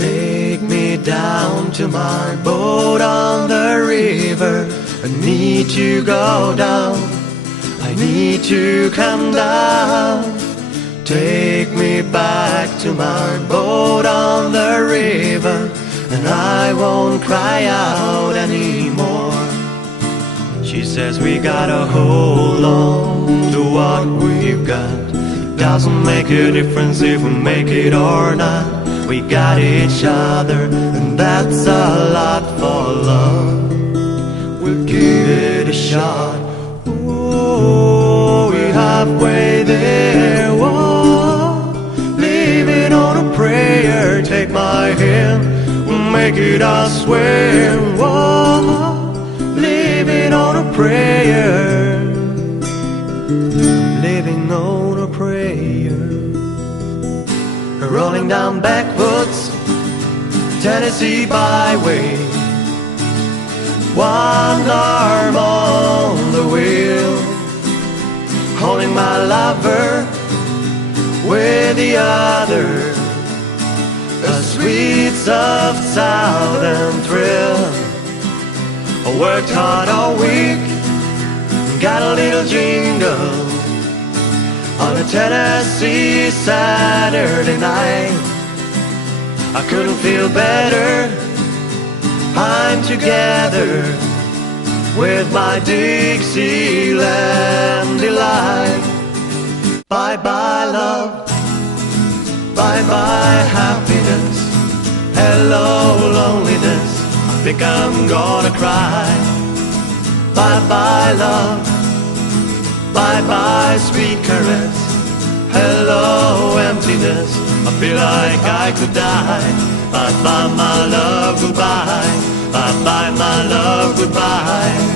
Take me down to my boat on the river. I need to go down, I need to come down. Take me back to my boat on the river, and I won't cry out anymore. She says we gotta hold on to what we've got. Doesn't make a difference if we make it or not. We got each other, and that's a lot for love. We'll give it a shot. Oh, we're halfway there. Whoa, living on a prayer. Take my hand, we'll make it, I swear. Whoa, living on a prayer. Living on a prayer. Rolling down backwoods, Tennessee byway. One arm on the wheel, holding my lover with the other. A sweet, soft southern thrill. I worked hard all week, got a little jingle on a Tennessee Saturday night. I couldn't feel better. I'm together with my Dixieland delight. Bye-bye love, bye-bye happiness. Hello loneliness, I think I'm gonna cry. Bye-bye love, bye-bye sweet caress. Hello emptiness, I feel like I could die. Bye-bye my love, goodbye. Bye-bye my love, goodbye.